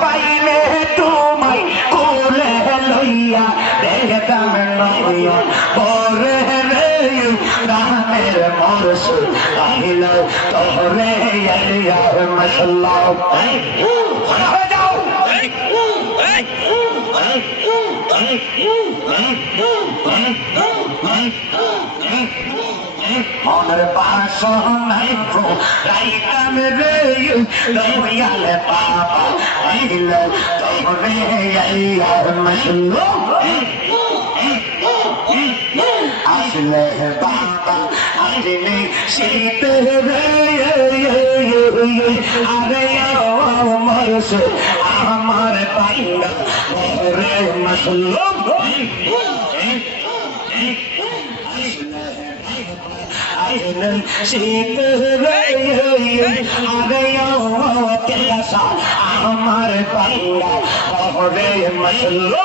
পাইলে তোমায় কোলে লইয়া দেখতাম নয়ন পরে রে রামের মরসুল পাইল তোরে ইয়া মাশাআল্লাহ হয়ে যাও মনের বাসনায় রাইতাম রে দয়াল বাবা আইল তোরে ইয়া মাশাআল্লাহ আসলে বাবা আসলে শীত রে আরে মরসে আমার বান্দা রে মাশাআল্লাহ শীত রে আরে কেলাসা আমার বান্দা রে মাশাআল্লাহ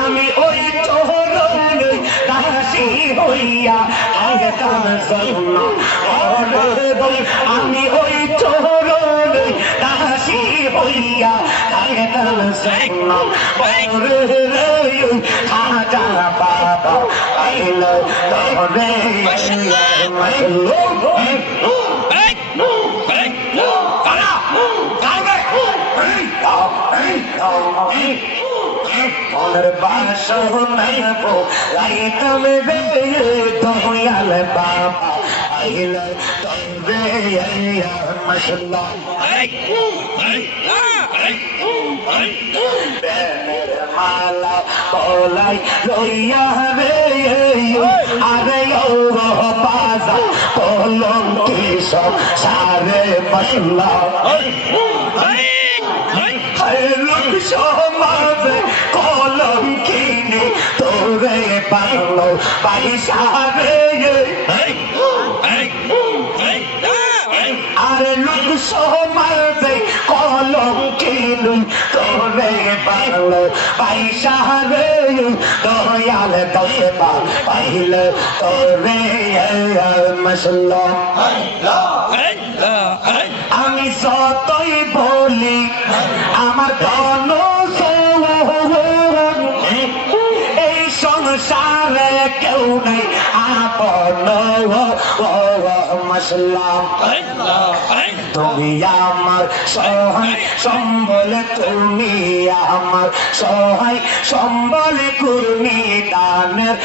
আমি ওই চোহর দাসী হইয়া আগতাম জন্ম আমি ওই চোহর দাসী হইয়া আগতাম জন্ম খাজা বাবা আইল তোরে মনের বাসনায় রাইতাম রে দয়াল বাবা আইল তোরে ইয়া মাশাআল্লাহ মালা বলাই লইয়া রে আরে ও বাজা কলম কি সব সারে মাশাআল্লাহ লোক সমাজে কলম কিনে তোরে পারলো পয়সারে আর লোক সমাজে কলম কিনে তোরে পারলো পয়সারে দয়াল দশবা পাইল তোরে মাশাআল্লাহ আমি যতই বলি আমার ধন এই সংসারে কেউ নাই আপন মাশাআল্লাহ তুমি আমার সহায় সম্বল তুমি আমার সহায় সম্বল কুর্মি দানের